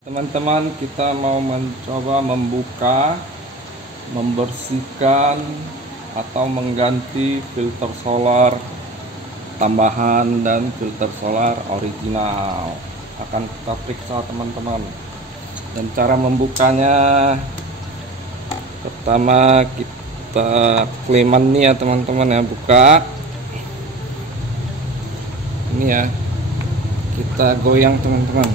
Teman-teman, kita mau mencoba membuka, membersihkan atau mengganti filter solar tambahan dan filter solar original. Akan kita periksa teman-teman. Dan cara membukanya, pertama kita kleiman nih ya teman-teman ya, buka. Ini ya, kita goyang teman-teman.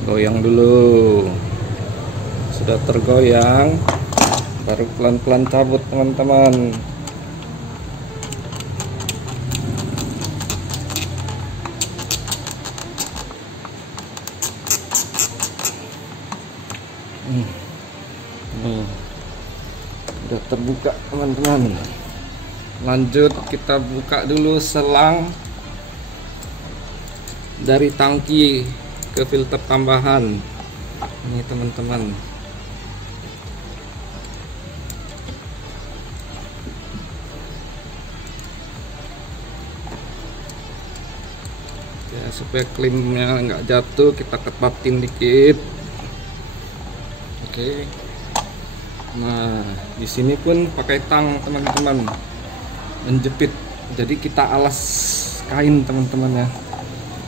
Goyang dulu. Sudah tergoyang, baru pelan-pelan cabut teman-teman. Udah terbuka teman-teman. Lanjut kita buka dulu selang dari tangki ke filter tambahan. Ini teman-teman. Ya, supaya klimnya nggak jatuh, kita kepatin dikit. Oke. Nah, di sini pun pakai tang teman-teman, menjepit. Jadi kita alas kain teman-teman ya,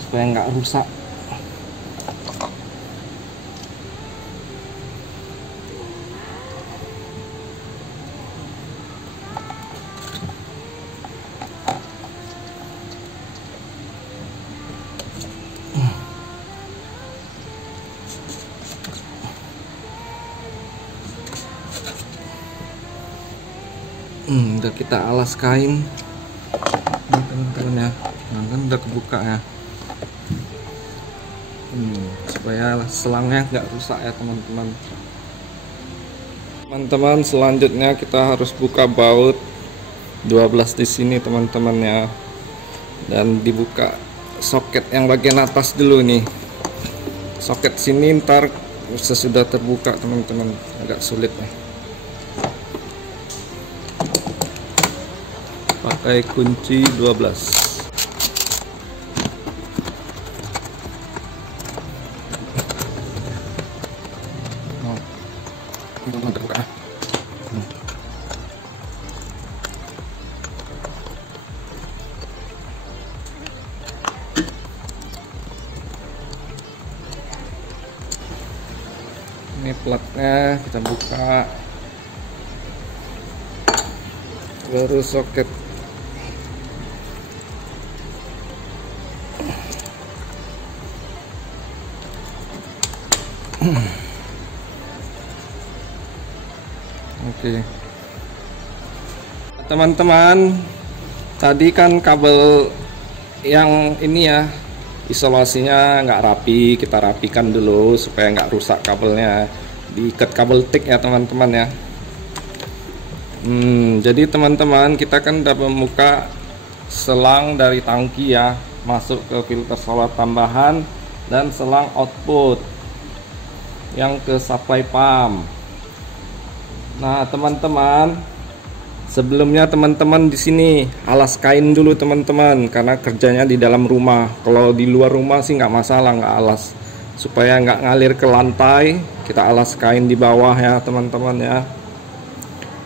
supaya nggak rusak. Udah kita alas kain ini teman-teman ya. Nah, kan udah kebuka ya. Supaya selangnya nggak rusak ya teman-teman. Teman-teman, selanjutnya kita harus buka baut 12 di sini teman-teman ya. Dan dibuka soket yang bagian atas dulu nih. Soket sini ntar sesudah terbuka teman-teman, agak sulit ya. Pakai kunci 12. Ini platnya kita buka, baru soket. Oke, teman-teman, tadi kan kabel yang ini ya, isolasinya nggak rapi, kita rapikan dulu supaya nggak rusak kabelnya. Diikat kabel tik ya teman-teman ya. Jadi teman-teman, kita kan udah membuka selang dari tangki ya, masuk ke filter solar tambahan dan selang output yang ke supply pump. Nah teman-teman, sebelumnya teman-teman di sini alas kain dulu teman-teman, karena kerjanya di dalam rumah. Kalau di luar rumah sih nggak masalah, nggak alas, supaya nggak ngalir ke lantai. Kita alas kain di bawah ya teman-teman ya.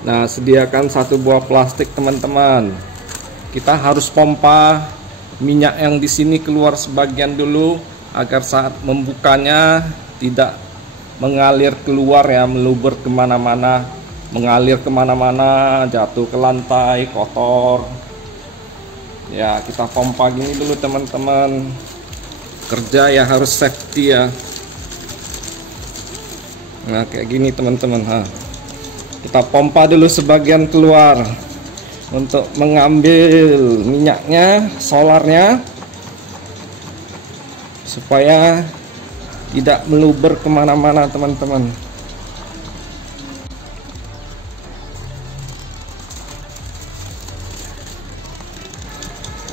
Nah, sediakan satu buah plastik teman-teman. Kita harus pompa minyak yang di sini keluar sebagian dulu, agar saat membukanya tidak mengalir keluar ya, meluber kemana-mana, mengalir kemana-mana, jatuh ke lantai, kotor ya. Kita pompa gini dulu teman-teman, kerja ya harus safety ya. Nah kayak gini teman-teman, kita pompa dulu sebagian keluar untuk mengambil minyaknya, solarnya, supaya tidak meluber kemana-mana teman-teman.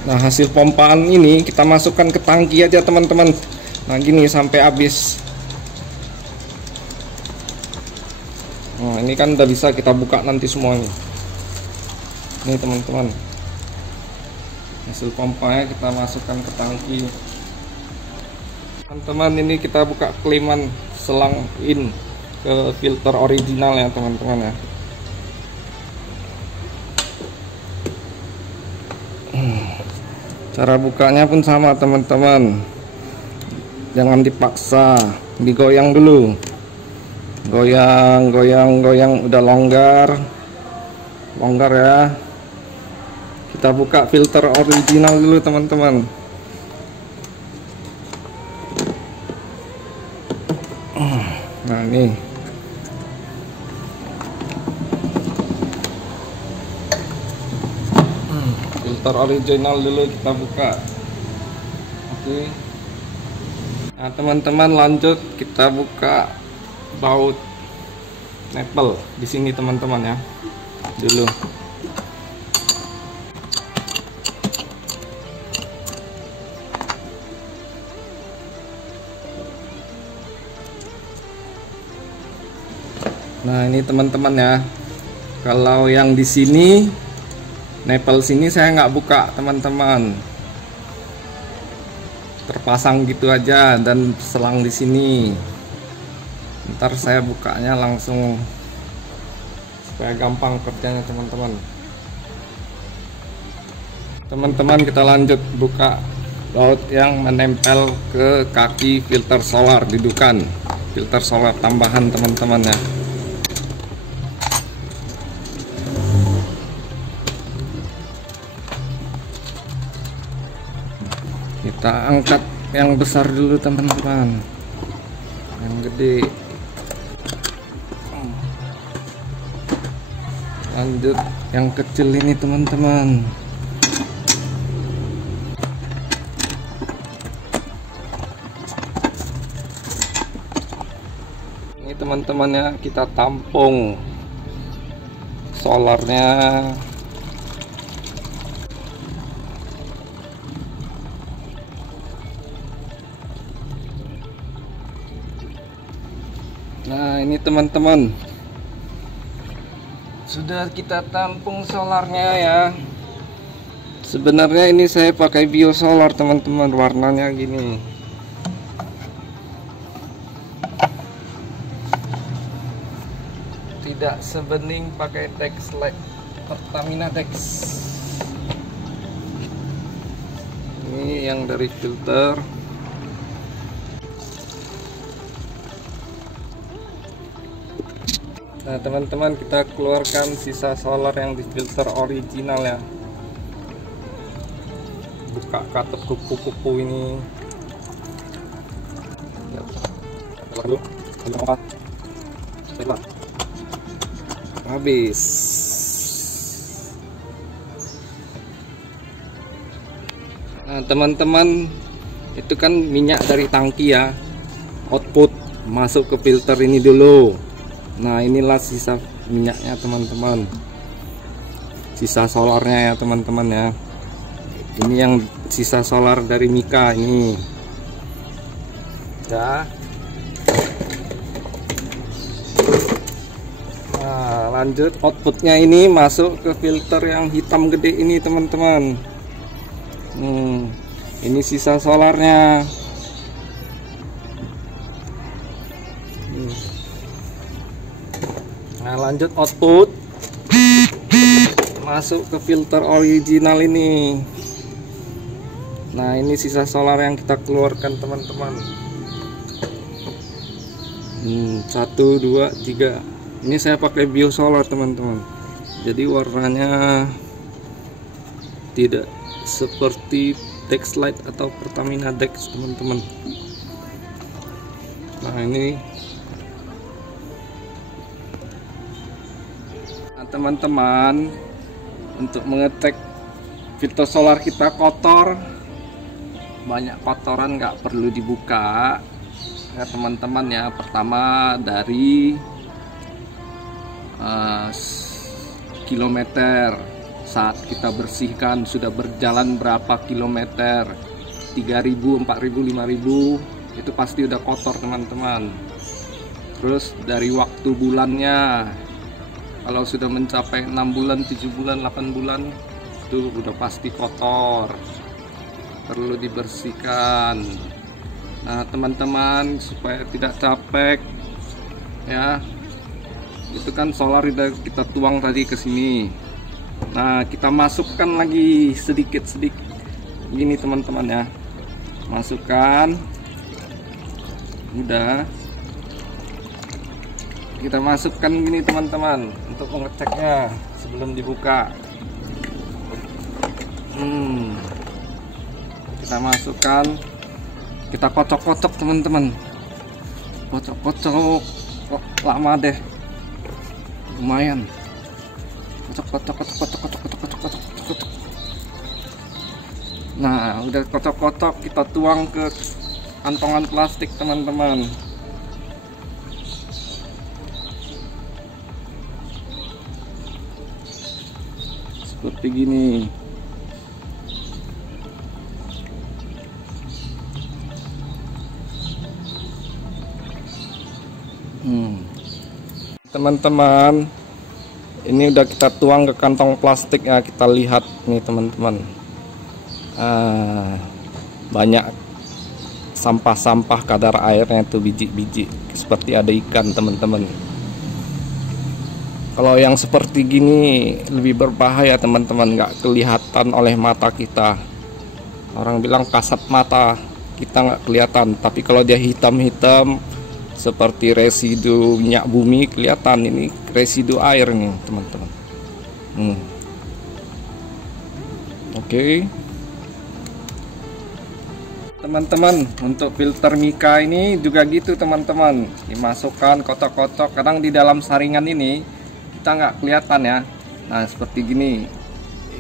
Nah, hasil pompaan ini kita masukkan ke tangki aja teman-teman. Nah gini sampai habis. Nah ini kan udah bisa kita buka nanti semuanya. Ini teman-teman, hasil pompanya kita masukkan ke tangki. Teman-teman, ini kita buka keliman selang in ke filter original ya teman-teman ya. Cara bukanya pun sama teman-teman, jangan dipaksa, digoyang dulu, goyang udah longgar ya. Kita buka filter original dulu teman-teman. Nah ini filter original dulu kita buka. Oke. Nah teman-teman, lanjut kita buka baut nipple di sini teman-teman ya dulu. Nah ini teman-teman ya, kalau yang di sini nipple sini saya nggak buka teman-teman, terpasang gitu aja, dan selang di sini. Ntar saya bukanya langsung supaya gampang kerjanya teman-teman. Teman-teman, kita lanjut buka baut yang menempel ke kaki filter solar didukan, filter solar tambahan teman-teman ya. Kita angkat yang besar dulu teman-teman, yang gede. Lanjut yang kecil ini teman-teman. Ini teman-teman ya, kita tampung solarnya. Nah ini teman-teman, sudah kita tampung solarnya ya. Sebenarnya ini saya pakai biosolar teman-teman, warnanya gini. Tidak sebening pakai Dex Light Pertamina Dex. Ini yang dari filter. Nah teman-teman, kita keluarkan sisa solar yang di filter original ya. Buka katup kupu-kupu ini. Habis. Nah teman-teman, itu kan minyak dari tangki ya, output masuk ke filter ini dulu. Nah inilah sisa minyaknya teman-teman, sisa solarnya ya teman-teman ya. Ini yang sisa solar dari Mika ini ya. Nah lanjut, outputnya ini masuk ke filter yang hitam gede ini teman-teman. Ini sisa solarnya. Nah lanjut, output masuk ke filter original ini. Nah ini sisa solar yang kita keluarkan teman-teman. 1, 2, 3. Ini saya pakai biosolar teman-teman, jadi warnanya tidak seperti Dex Light atau Pertamina Dex teman-teman. Nah ini teman-teman, untuk mengetek filter solar kita kotor, banyak kotoran, nggak perlu dibuka ya teman-teman ya. Pertama dari kilometer, saat kita bersihkan sudah berjalan berapa kilometer, 3.000, 4.000, 5.000, itu pasti udah kotor teman-teman. Terus dari waktu bulannya, kalau sudah mencapai 6 bulan, 7 bulan, 8 bulan, itu udah pasti kotor, perlu dibersihkan. Nah teman-teman, supaya tidak capek ya, itu kan solar udah kita tuang tadi ke sini. Nah kita masukkan lagi sedikit-sedikit gini teman-teman ya, masukkan, udah kita masukkan gini teman-teman untuk mengeceknya sebelum dibuka. Kita masukkan, kita kocok-kocok teman-teman, kocok-kocok, kok lama deh, lumayan. Kocok. Nah udah kocok-kocok, kita tuang ke kantongan plastik teman-teman. Seperti gini. Teman-teman, ini udah kita tuang ke kantong plastik ya. Kita lihat nih teman-teman, banyak sampah-sampah kadar airnya tuh, biji-biji seperti ada ikan teman-teman. Kalau yang seperti gini lebih berbahaya teman-teman, nggak kelihatan oleh mata kita. Orang bilang kasat mata, kita nggak kelihatan, tapi kalau dia hitam-hitam seperti residu minyak bumi, kelihatan ini residu air nih teman-teman. Oke. Teman-teman, untuk filter mika ini juga gitu teman-teman, dimasukkan kotak-kotak. Kadang di dalam saringan ini kita nggak kelihatan ya. Nah seperti gini,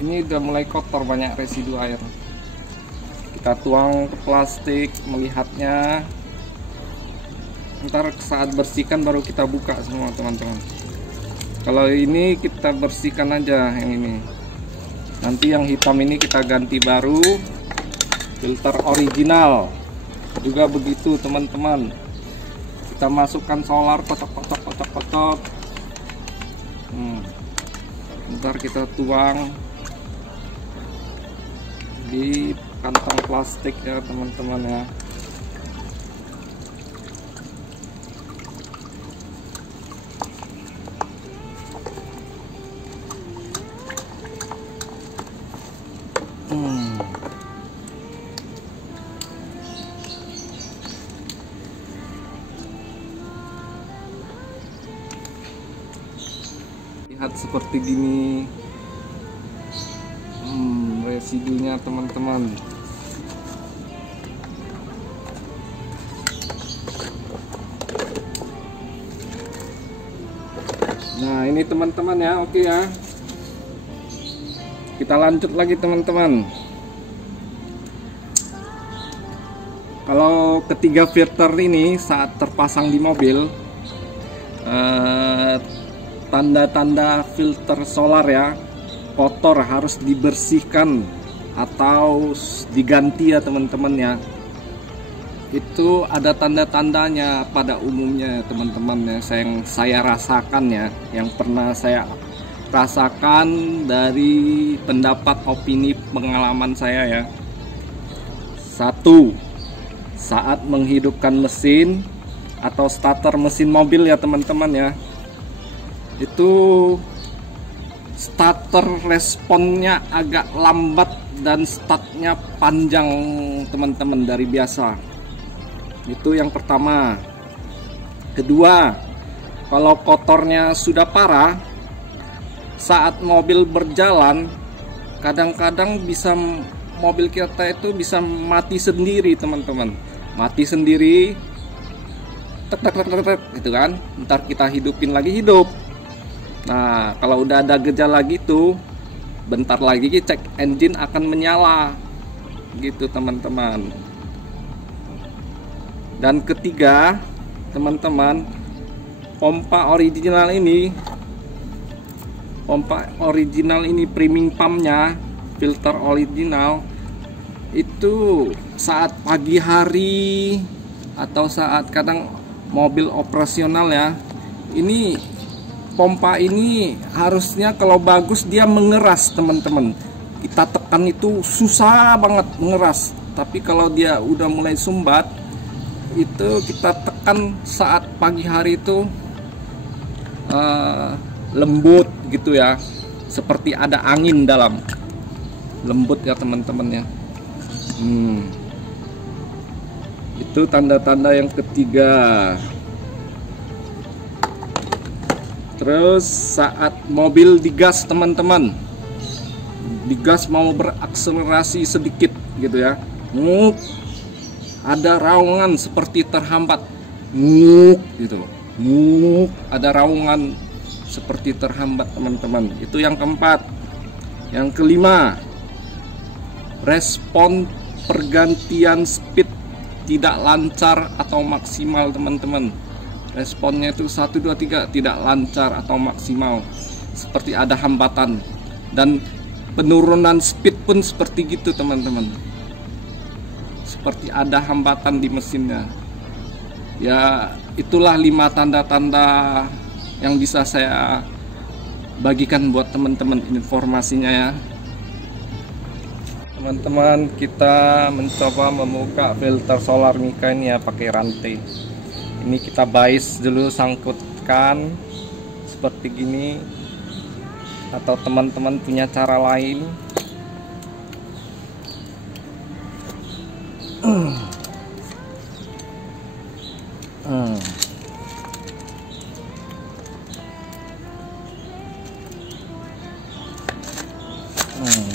ini udah mulai kotor, banyak residu air. Kita tuang ke plastik, melihatnya. Ntar saat bersihkan baru kita buka semua teman-teman. Kalau ini kita bersihkan aja yang ini. Nanti yang hitam ini kita ganti baru, filter original. Juga begitu teman-teman. Kita masukkan solar, kocok. Ntar kita tuang di kantong plastik ya teman-teman ya. Lihat seperti gini, residunya teman-teman. Nah ini teman-teman ya, oke ya. Kita lanjut lagi teman-teman. Kalau ketiga filter ini saat terpasang di mobil, tanda-tanda filter solar ya, kotor, harus dibersihkan atau diganti ya teman-teman ya. Itu ada tanda-tandanya pada umumnya teman-teman ya, yang saya rasakan ya, yang pernah saya rasakan dari pendapat, opini, pengalaman saya ya. Satu, saat menghidupkan mesin atau starter mesin mobil ya teman-teman ya, itu starter responnya agak lambat dan startnya panjang teman-teman dari biasa. Itu yang pertama. Kedua, kalau kotornya sudah parah, saat mobil berjalan, kadang-kadang bisa mobil kita itu bisa mati sendiri teman-teman. Mati sendiri, tek gitu kan. Ntar kita hidupin lagi, hidup. Nah kalau udah ada gejala gitu, bentar lagi cek engine akan menyala gitu teman-teman. Dan ketiga teman-teman, pompa original ini priming pumpnya, filter original itu saat pagi hari atau saat kadang mobil operasional ya, ini pompa ini harusnya kalau bagus dia mengeras teman-teman. Kita tekan itu susah banget mengeras, tapi kalau dia udah mulai sumbat, itu kita tekan saat pagi hari itu lembut gitu ya, seperti ada angin dalam, lembut ya teman-teman ya. Itu tanda-tanda yang ketiga. Terus saat mobil digas teman-teman, digas mau berakselerasi sedikit gitu ya, ada raungan seperti terhambat, gitu, ada raungan seperti terhambat teman-teman. Itu yang keempat. Yang kelima, respon pergantian speed tidak lancar atau maksimal teman-teman. Responnya itu 1, 2, 3 tidak lancar atau maksimal, seperti ada hambatan. Dan penurunan speed pun seperti gitu teman-teman, seperti ada hambatan di mesinnya. Ya itulah 5 tanda-tanda yang bisa saya bagikan buat teman-teman informasinya ya. Teman-teman, kita mencoba membuka filter solar Mika ini ya pakai rantai. Ini kita bias dulu, sangkutkan seperti gini, atau teman-teman punya cara lain.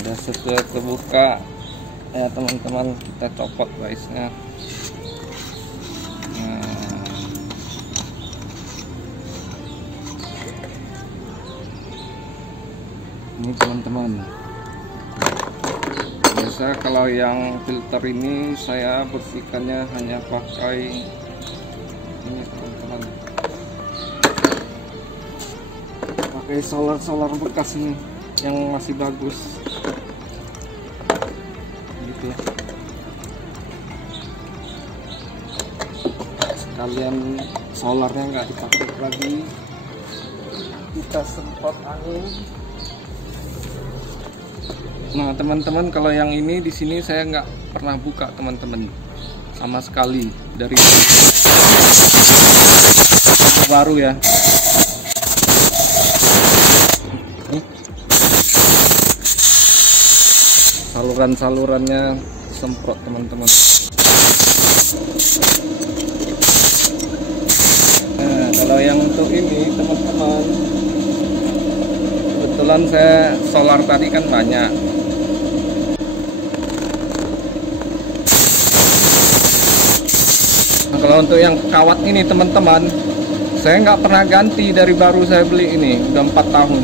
Udah sesuai kebuka ya teman-teman, kita copot biasnya. Ini teman-teman, biasa kalau yang filter ini saya bersihkannya hanya pakai ini teman-teman, pakai solar bekas ini yang masih bagus gitu. Sekalian solarnya nggak dipakai lagi, kita semprot angin. Nah teman-teman, kalau yang ini di sini saya nggak pernah buka teman-teman sama sekali, dari baru ya. Saluran-salurannya semprot teman-teman. Nah kalau yang untuk ini teman-teman, kebetulan saya solar tadi kan banyak. Nah, kalau untuk yang kawat ini teman-teman, saya nggak pernah ganti dari baru saya beli ini, udah 4 tahun.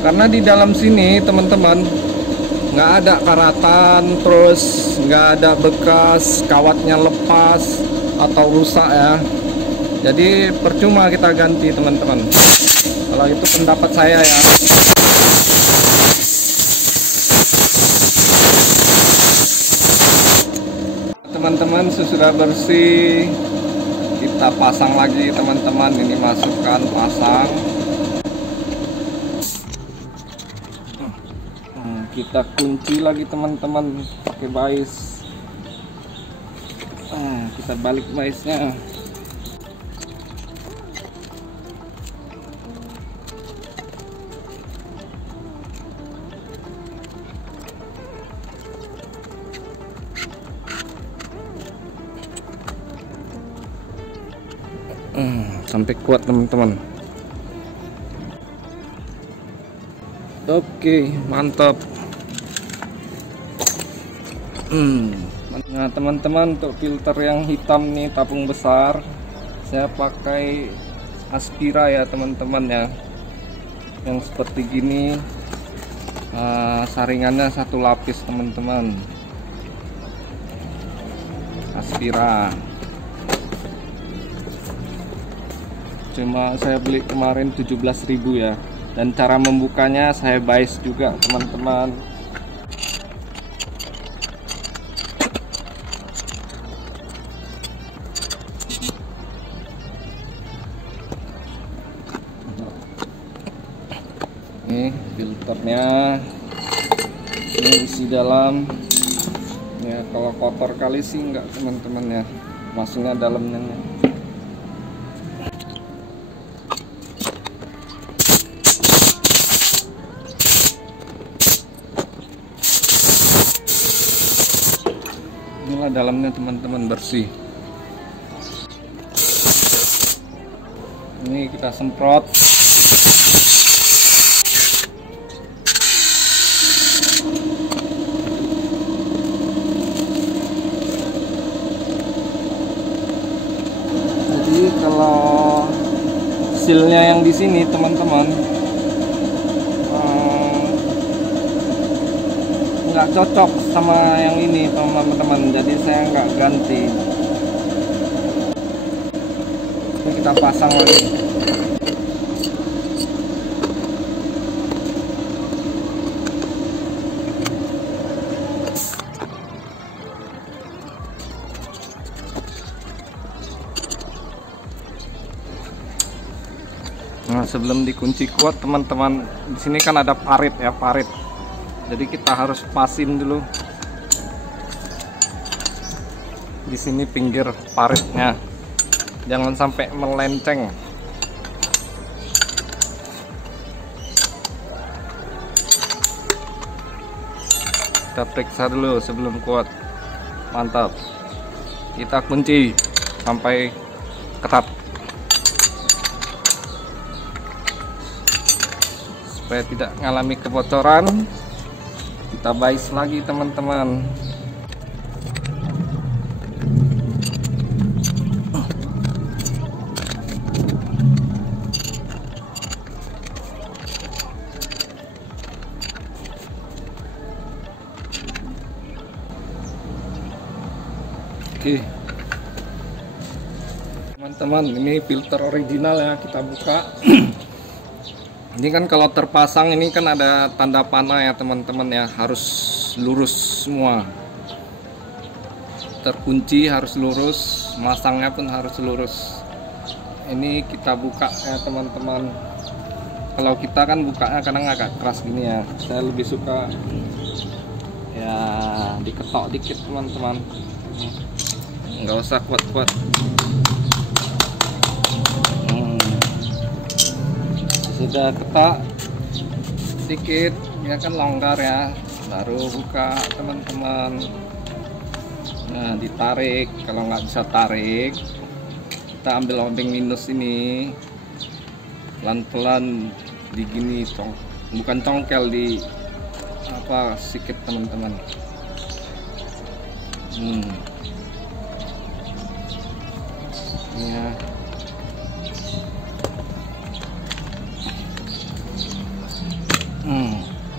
Karena di dalam sini teman-teman nggak ada karatan, terus nggak ada bekas kawatnya lepas atau rusak ya. Jadi percuma kita ganti teman-teman. Kalau itu pendapat saya ya. Teman-teman, sesudah bersih kita pasang lagi teman-teman. Ini masukkan, pasang. Kita kunci lagi teman-teman pakai bias. Kita balik biasnya. Sampai kuat teman-teman. Oke, mantap. Nah teman-teman, untuk filter yang hitam nih, tabung besar, saya pakai Aspira ya teman-teman ya, yang seperti gini. Saringannya 1 lapis teman-teman, Aspira. Cuma saya beli kemarin 17.000 ya. Dan cara membukanya saya bias juga teman-teman. Ini filternya, ini isi dalam ya. Kalau kotor kali sih enggak teman-teman ya. masuknya dalamnya. Inilah dalamnya teman-teman, bersih. Ini kita semprot. Jadi kalau sealnya yang di sini teman-teman nggak cocok sama yang ini teman-teman, jadi saya nggak ganti. Ini kita pasang lagi. Nah, sebelum dikunci kuat teman-teman, di sini kan ada parit ya, parit. Jadi kita harus pasin dulu. Di sini pinggir paritnya, jangan sampai melenceng. Kita periksa dulu sebelum kuat. Mantap. Kita kunci sampai ketat supaya tidak mengalami kebocoran. Kita bais lagi teman-teman. Oke teman-teman, ini filter original ya, kita buka. Ini kan kalau terpasang ini kan ada tanda panah ya teman-teman ya, harus lurus semua. Terkunci harus lurus, masangnya pun harus lurus. Ini kita buka ya teman-teman. Kalau kita kan bukanya kadang agak keras gini ya, saya lebih suka ya diketok dikit teman-teman, nggak usah kuat-kuat. Sudah ketak sedikit ya kan, longgar ya, baru buka teman-teman. Nah, ditarik. Kalau nggak bisa tarik, kita ambil obeng minus ini, pelan-pelan di gini, bukan congkel, di apa sedikit teman-teman. Ya.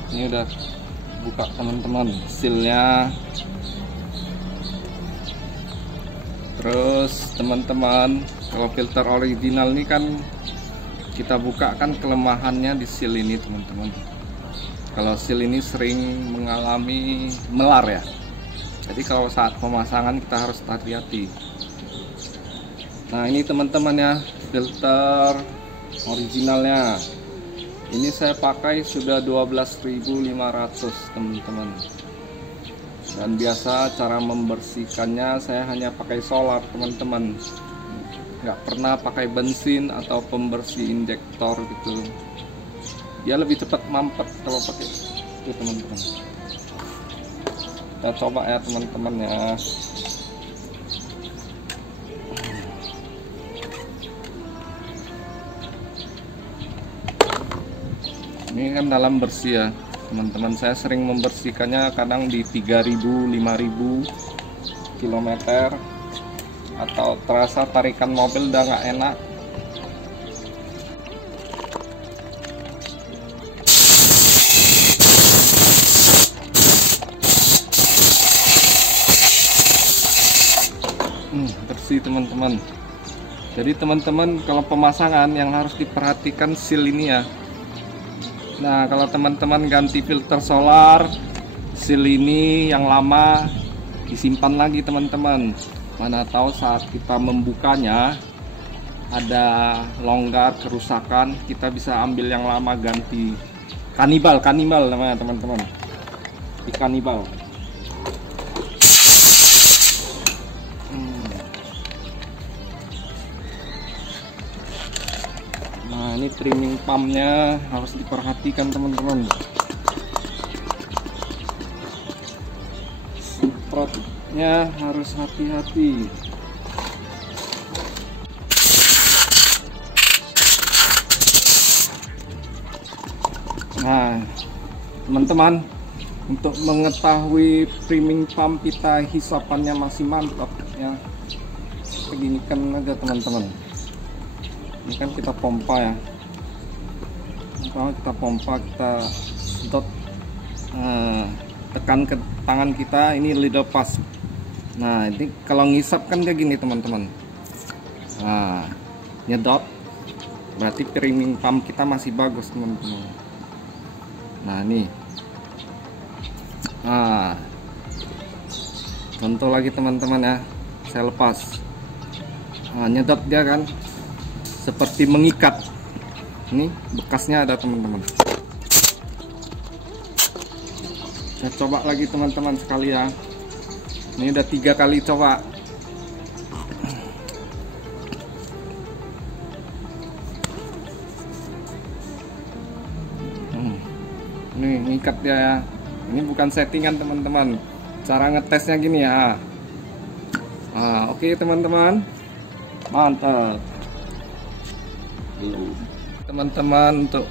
Ini udah buka teman-teman, sealnya. Terus teman-teman, kalau filter original ini kan kita buka kan kelemahannya di seal ini teman-teman. Kalau seal ini sering mengalami melar ya, jadi kalau saat pemasangan kita harus hati-hati. Nah ini teman-teman ya, filter originalnya. Ini saya pakai sudah 12.500 teman-teman. Dan biasa cara membersihkannya saya hanya pakai solar teman-teman. Nggak pernah pakai bensin atau pembersih injektor gitu. Dia lebih cepat mampet kalau pakai itu teman-teman. Kita coba ya teman-teman ya. Ini kan dalam bersih ya teman-teman, saya sering membersihkannya kadang di 3.000 5.000 km, atau terasa tarikan mobil udah nggak enak. Bersih teman-teman. Jadi teman-teman kalau pemasangan yang harus diperhatikan seal ini ya. Nah kalau teman-teman ganti filter solar, seal ini yang lama disimpan lagi teman-teman. Mana tahu saat kita membukanya ada longgar, kerusakan, kita bisa ambil yang lama ganti. Kanibal namanya teman-teman, di kanibal. Nah, ini priming pumpnya harus diperhatikan teman-teman. Semprotnya harus hati-hati. Nah, teman-teman, untuk mengetahui priming pump kita hisapannya masih mantap ya, beginikan aja teman-teman. Ini kan kita pompa ya, kalau kita pompa, kita sedot, tekan ke tangan kita, ini lepas. Nah, ini kalau ngisap kan kayak gini teman-teman. Nah, nyedot berarti priming pump kita masih bagus teman-teman. Nah, ini, nah, contoh lagi teman-teman ya, saya lepas. Nah, nyedot dia kan seperti mengikat. Ini bekasnya ada teman-teman. Saya coba lagi teman-teman sekali ya. Ini udah 3 kali coba. Ini ngikat dia ya. Ini bukan settingan teman-teman. Cara ngetesnya gini ya. Oke teman-teman, mantap. Teman-teman, untuk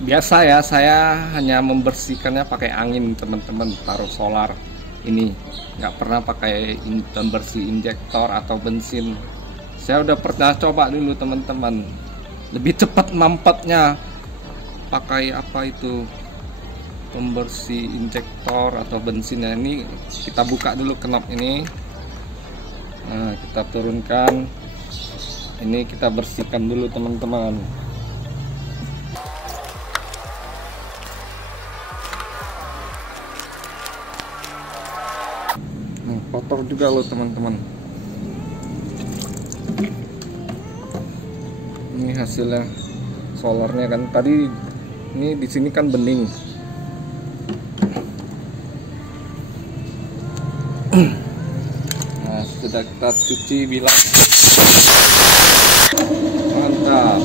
biasa ya, saya hanya membersihkannya pakai angin teman-teman, taruh solar ini, nggak pernah pakai pembersih injektor atau bensin. Saya udah pernah coba dulu teman-teman, lebih cepat mampetnya pakai apa itu, pembersih injektor atau bensinnya. Ini kita buka dulu knop ini, nah kita turunkan. Ini kita bersihkan dulu teman-teman. Nah, kotor juga loh teman-teman. Ini hasilnya solarnya kan. Tadi ini di sini kan bening. Nah, sudah kita cuci bilas. Mantap.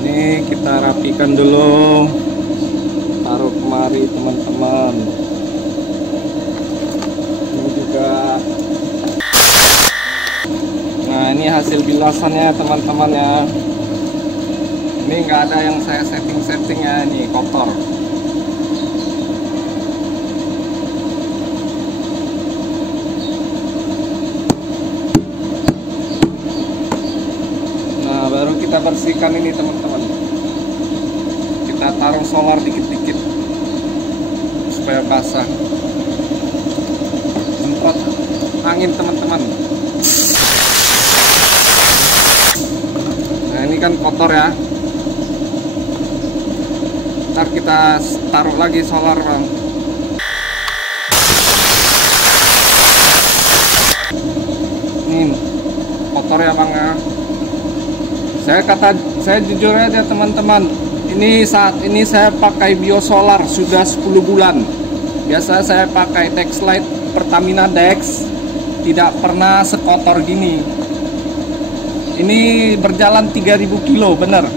Ini kita rapikan dulu, taruh kemari teman-teman. Ini juga. Nah, ini hasil bilasannya teman-teman ya. Ini nggak ada yang saya setting ya, ini kotor. Baru kita bersihkan ini teman-teman. Kita taruh solar dikit-dikit supaya basah. Semprot angin teman-teman. Nah, ini kan kotor ya. Ntar kita taruh lagi solar bang. Ini kotor ya bang ya. Saya jujur aja teman-teman, ini saat ini saya pakai biosolar sudah 10 bulan. Biasa saya pakai Dexlite Pertamina Dex, tidak pernah sekotor gini. Ini berjalan 3000 kilo bener.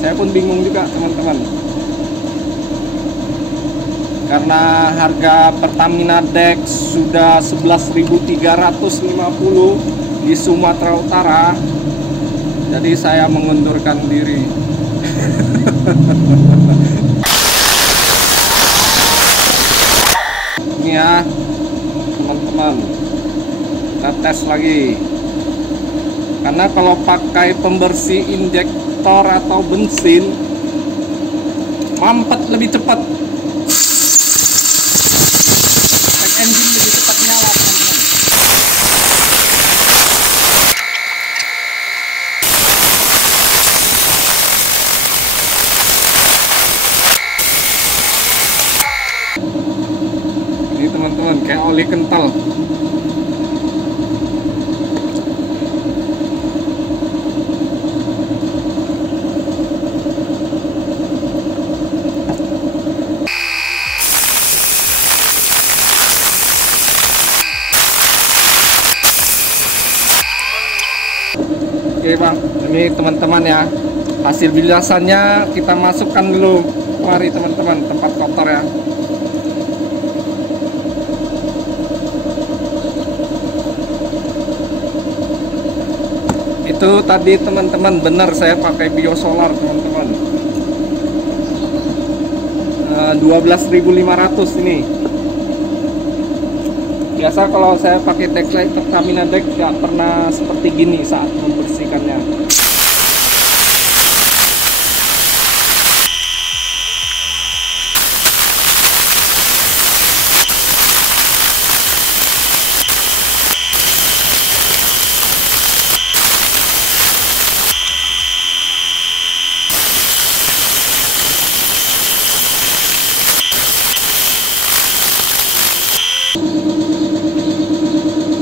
Saya pun bingung juga teman-teman, karena harga Pertamina Dex sudah 11.350 di Sumatera Utara. Jadi saya mengundurkan diri. Ini ya teman-teman, kita tes lagi. Karena kalau pakai pembersih injektor atau bensin, mampet lebih cepat. Cek engine lebih cepat nyala teman-teman. Ini teman-teman, kayak oli kental. Oke bang, ini teman-teman ya, hasil bilasannya kita masukkan dulu. Mari teman-teman, tempat kotor ya. Itu tadi teman-teman, benar saya pakai biosolar teman-teman. 12.500 ini. Biasa kalau saya pakai Dexlite Pertamina Dex nggak pernah seperti gini saat membersihkannya.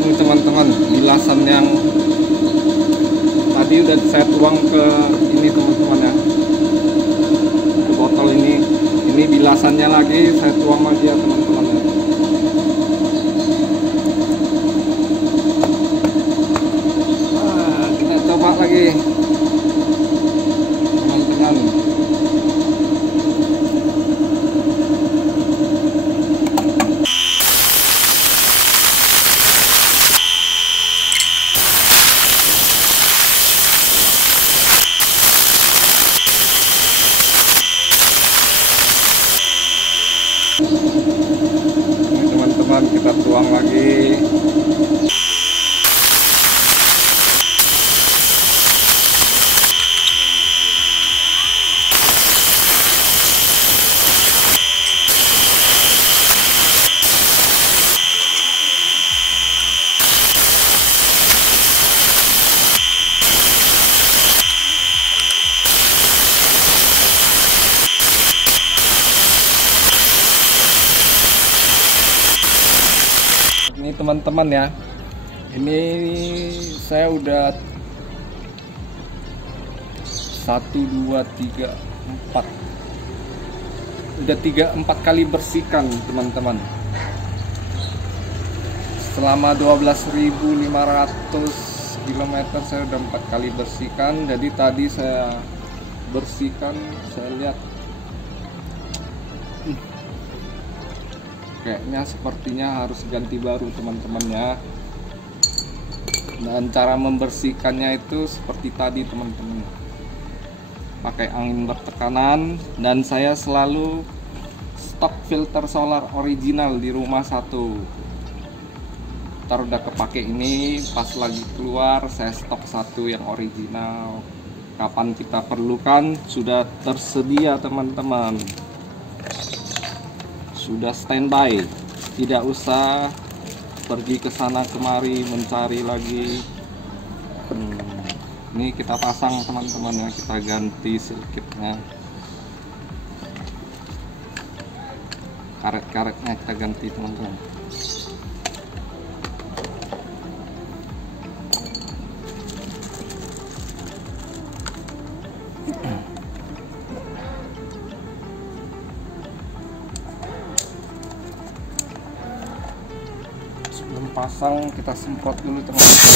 Ini teman-teman, bilasan yang tadi udah saya tuang ke ini teman-teman ya, ke botol ini bilasannya lagi saya tuang lagi ya teman-teman ya. Kita coba lagi teman-teman. Ini teman-teman, kita tuang lagi. Ini teman-teman ya, ini saya udah 1, 2, 3, 4 udah 3-4 kali bersihkan teman-teman. Selama 12.500 km saya udah 4 kali bersihkan. Jadi tadi saya bersihkan, saya lihat kayaknya sepertinya harus ganti baru teman-teman ya. Dan cara membersihkannya itu seperti tadi teman-teman, pakai angin bertekanan. Dan saya selalu stok filter solar original di rumah satu. Ntar udah kepake ini, pas lagi keluar saya stok satu yang original. Kapan kita perlukan sudah tersedia teman-teman, sudah standby, tidak usah pergi ke sana kemari mencari lagi. Ini kita pasang teman-teman ya, kita ganti sirkuitnya, karet-karetnya kita ganti teman-teman. Sebelum pasang kita semprot dulu teman-teman.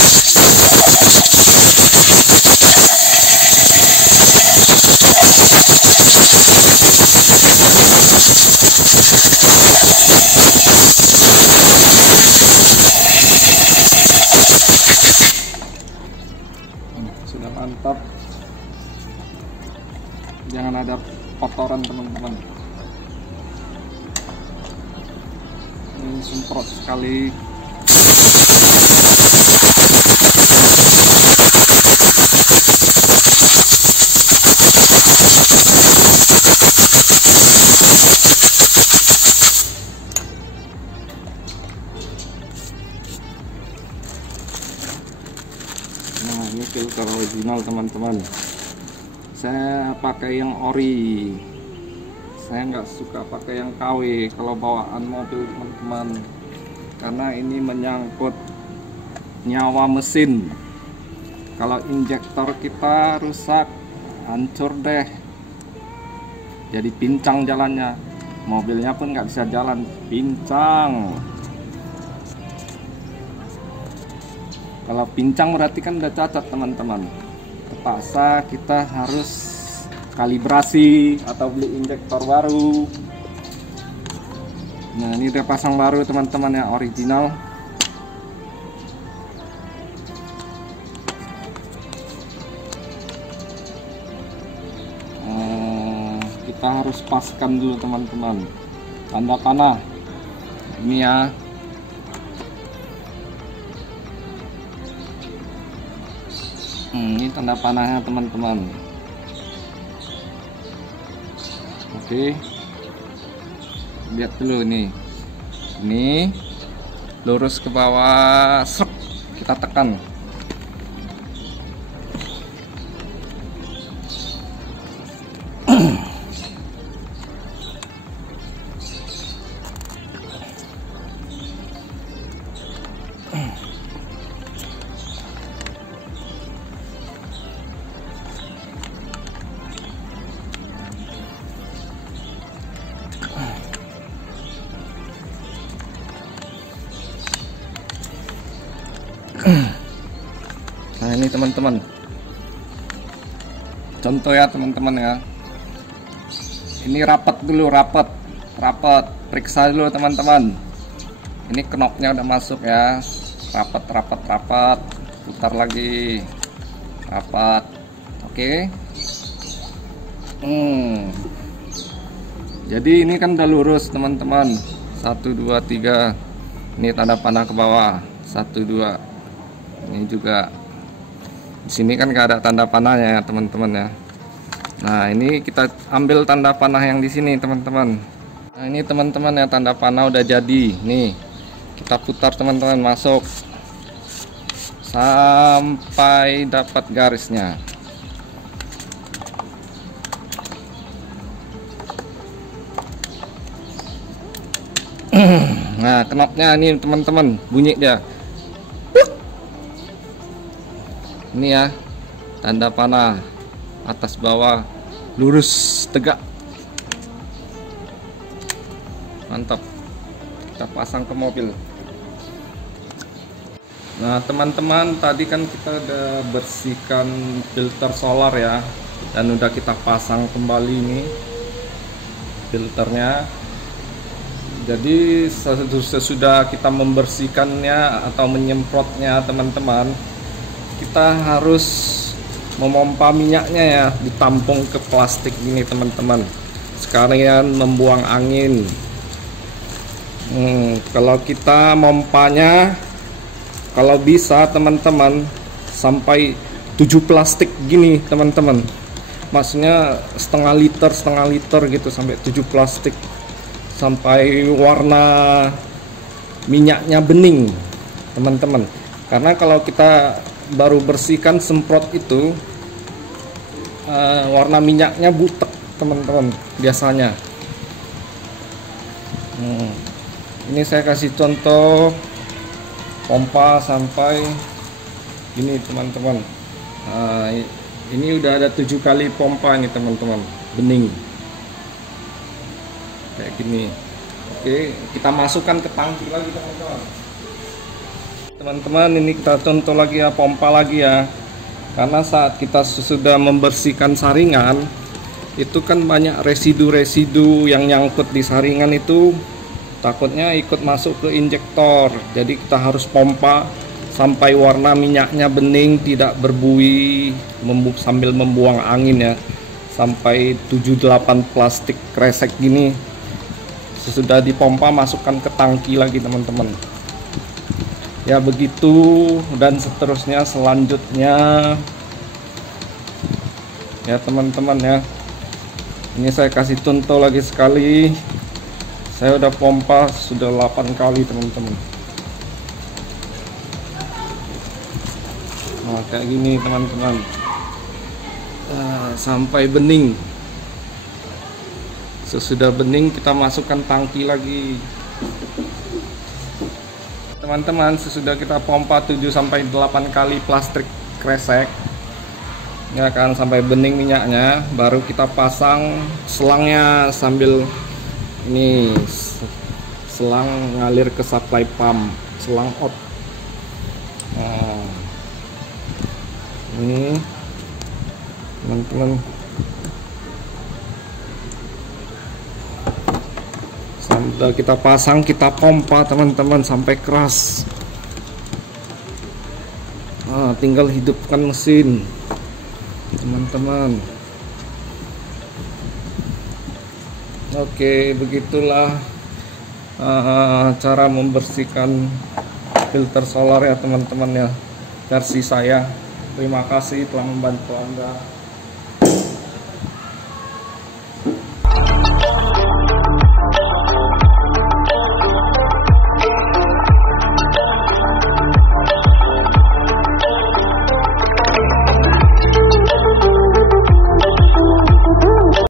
Sudah mantap, jangan ada kotoran teman-teman. Ini semprot sekali. Nah, ini filter original teman-teman. Saya pakai yang ori. Saya nggak suka pakai yang KW kalau bawaan mobil teman-teman, karena ini menyangkut nyawa mesin. Kalau injektor kita rusak, hancur deh, jadi pincang jalannya, mobilnya pun nggak bisa jalan, pincang. Kalau pincang berarti kan udah cacat teman-teman. kepaksa kita harus kalibrasi atau beli injektor baru. Nah, ini udah pasang baru teman-teman ya, original. Kita harus paskan dulu teman-teman tanda panah ini ya. Ini tanda panahnya teman-teman. Oke, lihat dulu nih, ini lurus ke bawah, sep, kita tekan. Nah, ini teman-teman, contoh ya teman-teman ya. Ini rapat dulu, rapat, periksa dulu teman-teman. Ini knopnya udah masuk ya, rapat, putar lagi, rapat. Oke. Jadi ini kan udah lurus teman-teman. 1 2 3. Ini tanda panah ke bawah. 1 2. Ini juga di sini kan gak ada tanda panahnya ya teman-teman ya. Nah, ini kita ambil tanda panah yang di sini teman-teman. Nah, ini teman-teman ya, tanda panah udah jadi. Nih, kita putar teman-teman, masuk sampai dapat garisnya. Nah, knopnya ini teman-teman, bunyi dia. Ini ya, tanda panah atas bawah lurus tegak. Mantap. Kita pasang ke mobil. Nah teman-teman, tadi kan kita udah bersihkan filter solar ya, dan udah kita pasang kembali nih filternya. Jadi sesudah kita membersihkannya atau menyemprotnya teman-teman, kita harus memompa minyaknya ya, ditampung ke plastik gini teman-teman, sekalian membuang angin. Kalau kita mompanya, kalau bisa teman-teman, sampai 7 plastik gini teman-teman, maksudnya setengah liter gitu, sampai 7 plastik, sampai warna minyaknya bening teman-teman. Karena kalau kita baru bersihkan, semprot itu warna minyaknya butek teman-teman biasanya. Ini saya kasih contoh pompa sampai ini teman-teman. Ini udah ada 7 kali pompa ini teman-teman, bening kayak gini. Oke, kita masukkan ke tangki lagi teman-teman. Teman-teman, ini kita contoh lagi ya, pompa lagi ya. Karena saat kita sudah membersihkan saringan, itu kan banyak residu-residu yang nyangkut di saringan, itu takutnya ikut masuk ke injektor. Jadi kita harus pompa sampai warna minyaknya bening, tidak berbuih, sambil membuang angin ya, sampai 7-8 plastik kresek gini. Sesudah dipompa, masukkan ke tangki lagi teman-teman. Ya begitu, dan seterusnya selanjutnya ya teman-teman ya. Ini saya kasih contoh lagi sekali. Saya udah pompa sudah 8 kali teman-teman. Nah kayak gini teman-teman, sampai bening. Sesudah bening kita masukkan tangki lagi. Teman-teman, sesudah kita pompa 7-8 kali plastik kresek ya kan, sampai bening minyaknya, baru kita pasang selangnya sambil ini selang ngalir ke supply pump, selang out. Nah, ini teman-teman. Sampai kita pasang, kita pompa teman-teman sampai keras. Tinggal hidupkan mesin teman-teman. Oke, begitulah cara membersihkan filter solar ya teman-teman ya, versi saya. Terima kasih telah membantu Anda.